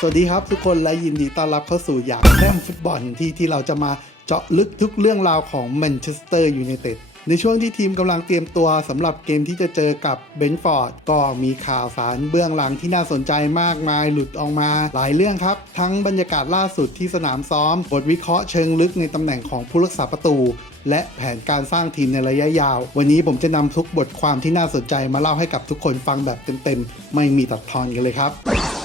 สวัสดีครับทุกคนและยินดีต้อนรับเข้าสู่อยากแต้มฟุตบอลที่ที่เราจะมาเจาะลึกทุกเรื่องราวของแมนเชสเตอร์ยูไนเต็ดในช่วงที่ทีมกำลังเตรียมตัวสำหรับเกมที่จะเจอกับเบนฟอร์ดก็มีข่าวสารเบื้องหลังที่น่าสนใจมากมายหลุดออกมาหลายเรื่องครับ ทั้งบรรยากาศล่าสุดที่สนามซ้อม บทวิเคราะห์เชิงลึกในตำแหน่งของผู้รักษาประตู และแผนการสร้างทีมในระยะยาว วันนี้ผมจะนำทุกบทความที่น่าสนใจมาเล่าให้กับทุกคนฟังแบบเต็มๆ ไม่มีตัดทอนกันเลยครับ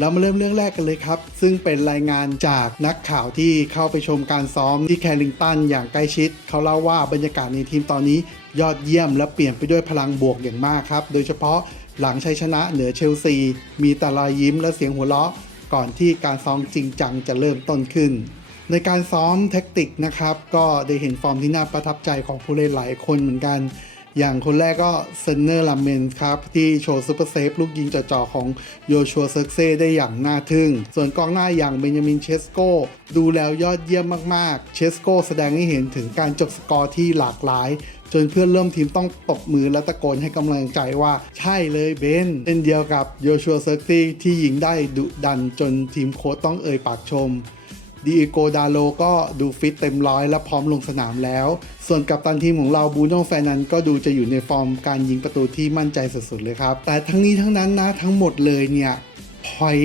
เรามาเริ่มเรื่องแรกกันเลยครับ ซึ่งเป็นรายงานจากนักข่าวที่เข้าไปชมการซ้อมที่แคริงตันอย่างใกล้ชิด เขาเล่าว่าบรรยากาศในทีมตอนนี้ยอดเยี่ยมและเปลี่ยนไปด้วยพลังบวกอย่างมากครับ โดยเฉพาะหลังชัยชนะเหนือเชลซี มีแต่รอยยิ้มและเสียงหัวเราะ ก่อนที่การซ้อมจริงจังจะเริ่มต้นขึ้น ในการซ้อมแท็กติกนะครับ ก็ได้เห็นฟอร์มที่น่าประทับใจของผู้เล่นหลายคนเหมือนกัน อย่างคนแรกก็เซนเนอร์ลาเมนครับ ที่โชว์ซูเปอร์เซฟลูกยิงจ่อๆของโยชัวเซิร์กเซ่ได้อย่างน่าทึ่ง ส่วนกองหน้าอย่างเบนยามินเชสโกดูแล้วยอดเยี่ยมมากๆ เชสโกแสดงให้เห็นถึงการจบสกอร์ที่หลากหลาย จนเพื่อนร่วมทีมต้องตบมือและตะโกนให้กำลังใจว่าใช่เลยเบนเช่นเดียวกับโยชัวเซิร์กซี่ที่ยิงได้ดุดันจนทีมโค้ชต้องเอ่ยปากชม ดีเอโกดาโลก็ดูฟิตเต็มร้อยและพร้อมลงสนามแล้ว ส่วนกัปตันทีมของเราบูโน่แฟนนันก็ดูจะอยู่ในฟอร์มการยิงประตูที่มั่นใจสุดๆเลยครับ แต่ทั้งนี้ทั้งนั้นนะทั้งหมดเลยเนี่ยพอย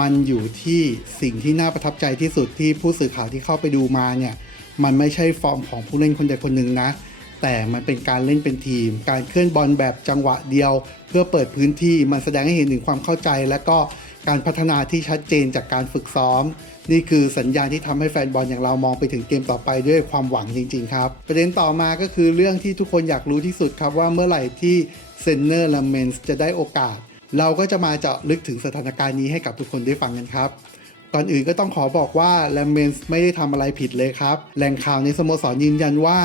มันอยู่ที่สิ่งที่น่าประทับใจที่สุดที่ผู้สื่อข่าวที่เข้าไปดูมาเนี่ยมันไม่ใช่ฟอร์มของผู้เล่นคนใดคนหนึ่งนะ แต่มันเป็นการเล่นเป็นทีม การเคลื่อนบอลแบบจังหวะเดียว เพื่อเปิดพื้นที่มันแสดงให้เห็นถึงความเข้าใจและก็ การพัฒนาที่ชัดเจนจากการฝึกซ้อม นี่คือสัญญาณที่ทำให้แฟนบอลอย่างเรามองไปถึงเกมต่อไปด้วยความหวังจริง ๆ ครับ ประเด็นต่อมาก็คือเรื่องที่ทุกคนอยากรู้ที่สุดครับว่าเมื่อไหร่ที่เซนเนอร์ลาเมนส์จะได้โอกาส เราก็จะมาเจาะลึกถึงสถานการณ์นี้ให้กับทุกคนได้ฟังกันครับก่อนอื่นก็ต้องขอบอกว่าแลมเมนส์ไม่ได้ทำอะไรผิดเลยครับ แหล่งข่าวในสโมสรยืนยันว่า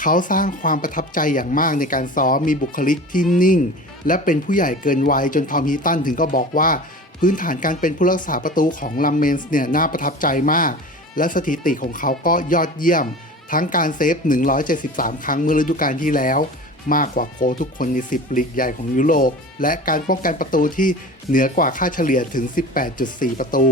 เขาสร้างความประทับใจอย่างมากในการซ้อมมีบุคลิกที่นิ่ง และเป็นผู้ใหญ่เกินวัยจนทอมฮีตันถึงก็บอกว่า พื้นฐานการเป็นผู้รักษาประตูของลัมเมนส์เนี่ยน่าประทับใจมาก และสถิติของเขาก็ยอดเยี่ยม ทั้งการเซฟ 173 ครั้งเมื่อฤดูกาลที่แล้ว มากกว่าโกทุกคนใน 10 ลีกใหญ่ของยุโรป และการป้องกันประตูที่เหนือกว่าค่าเฉลี่ยถึง 18.4 ประตู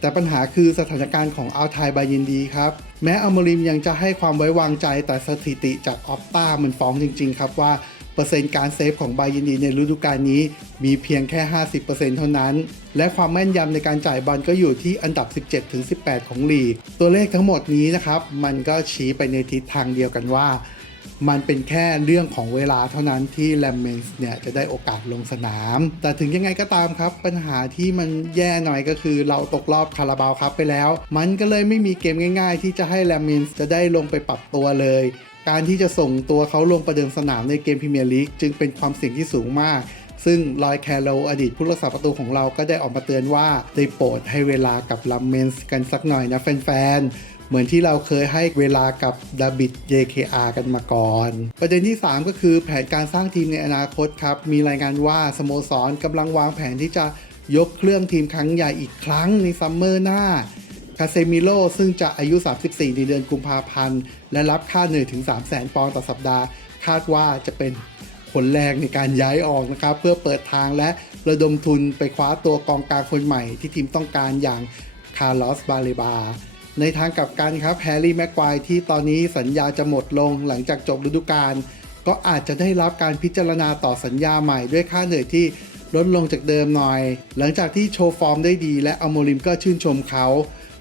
แต่ปัญหาคือสถานการณ์ของอัลไทยบายินดีครับ แม้อมริมยังจะให้ความไว้วางใจแต่สถิติจากออฟต้ามันฟ้องจริง ๆ ครับว่า เปอร์เซ็นต์การเซฟของบายินดีในฤดูกาลนี้มีเพียงแค่ 50%เท่านั้น และความแม่นยำในการจ่ายบอลก็อยู่ที่อันดับ 17-18 ของลีก ตัวเลขทั้งหมดนี้นะครับ มันก็ชี้ไปในทิศทางเดียวกันว่า มันเป็นแค่เรื่องของเวลาเท่านั้นที่แลมเมนส์เนี่ยจะได้โอกาสลงสนาม แต่ถึงยังไงก็ตามครับ ปัญหาที่มันแย่หน่อยก็คือเราตกรอบคาราบาวครับไปแล้ว มันก็เลยไม่มีเกมง่าย ๆ ที่จะให้แลมเมนส์จะได้ลงไปปรับตัวเลยการที่จะส่งตัวเขาลงประเดิมสนามในเกมพรีเมียร์ลีกจึงเป็นความเสี่ยงที่สูงมาก ซึ่งลอยแคโรอดีตผู้รักษาประตูของเราก็ได้ออกมาเตือนว่าได้โปรดให้เวลากับลัมเมนส์กันสักหน่อยนะแฟนๆเหมือนที่เราเคยให้เวลากับดาบิด JKR กันมาก่อน ประเด็นที่ 3 ก็คือแผนการสร้างทีมในอนาคตครับ มีรายงานว่าสโมสรกำลังวางแผนที่จะยกเครื่องทีมครั้งใหญ่อีกครั้งในซัมเมอร์หน้า คาเซมิโลซึ่งจะอายุ 34 ในเดือนกุมภาพันธ์ และรับค่าเหนื่อยถึง 3 0 0 0 0 0 ปอนด์ต่อสัปดาห์ คาดว่าจะเป็น ผลแรงในการย้ายออกนะครับ เพื่อเปิดทางและระดมทุนไปคว้าตัวกองกลางคนใหม่ที่ทีมต้องการอย่างคาร์ลอสบาเลบาในทางกลับกันครับแฮร์รี่แม็กควายที่ตอนนี้สัญญาจะหมดลงหลังจากจบฤดูกาลก็อาจจะได้รับการพิจารณาต่อสัญญาใหม่ด้วยค่าเหนื่อยที่ลดลงจากเดิมหน่อย หลังจากที่โชว์ฟอร์มได้ดี และอโมริมก็ชื่นชมเขา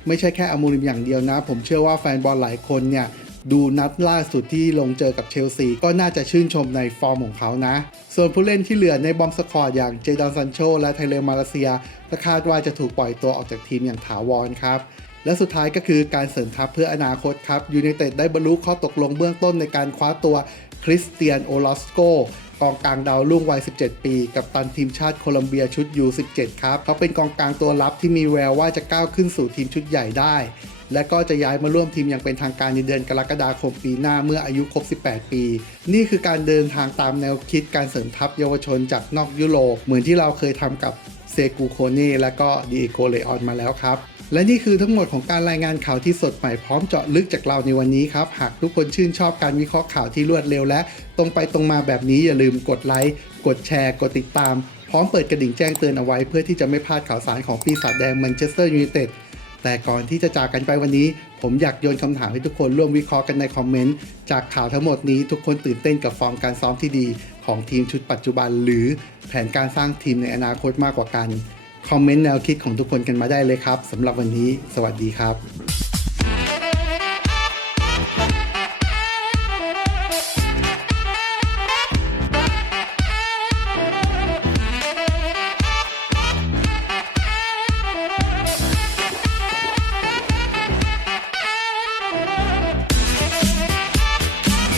ไม่ใช่แค่อโมริมอย่างเดียวนะ ผมเชื่อว่าแฟนบอลหลายคนเนี่ย ดูนัดล่าสุดที่ลงเจอกับเชลซีก็น่าจะชื่นชมในฟอร์มของเขานะ ส่วนผู้เล่นที่เหลือในบอมสคอร์ดอย่างเจดอนซันโชและไทเลมาเลเซียก็คาดว่าจะถูกปล่อยตัวออกจากทีมอย่างถาวรครับและสุดท้ายก็คือการเสริมทัพเพื่ออนาคตครับยูไนเต็ดได้บรรลุข้อตกลงเบื้องต้นในการคว้าตัวคริสเตียนโอลอสโกกองกลางดาวรุ่งวัย 17 ปี กับตันทีมชาติโคลัมเบียชุด U17 ครับ เขาเป็นกองกลางตัวรับที่มีแววว่าจะก้าวขึ้นสู่ทีมชุดใหญ่ได้ และก็จะย้ายมาร่วมทีมอย่างเป็นทางการในเดือนกรกฎาคมปีหน้าเมื่ออายุครบ 18 ปี นี่คือการเดินทางตามแนวคิดการเสริมทัพเยาวชนจากนอกยุโรปเหมือนที่เราเคยทำกับเซกูโคเน่และก็ดีโกเลออนมาแล้วครับ และนี่คือทั้งหมดของการรายงานข่าวที่สดใหม่พร้อมเจาะลึกจากเราในวันนี้ครับ หากทุกคนชื่นชอบการวิเคราะห์ข่าวที่รวดเร็วและ ตรงไปตรงมาแบบนี้อย่าลืมกดไลค์ กดแชร์ กดติดตาม พร้อมเปิดกระดิ่งแจ้งเตือนเอาไว้ เพื่อที่จะไม่พลาดข่าวสารของปีศาจแดงแมนเชสเตอร์ยูไนเต็ด แต่ก่อนที่จะจากกันไปวันนี้ ผมอยากโยนคำถามให้ทุกคนร่วมวิเคราะห์กันในคอมเมนต์ จากข่าวทั้งหมดนี้ทุกคนตื่นเต้นกับฟอร์มการซ้อมที่ดี ของทีมชุดปัจจุบัน หรือแผนการสร้างทีมในอนาคตมากกว่ากัน คอมเมนต์แนวคิดของทุกคนกันมาได้เลยครับสำหรับวันนี้ สวัสดีครับ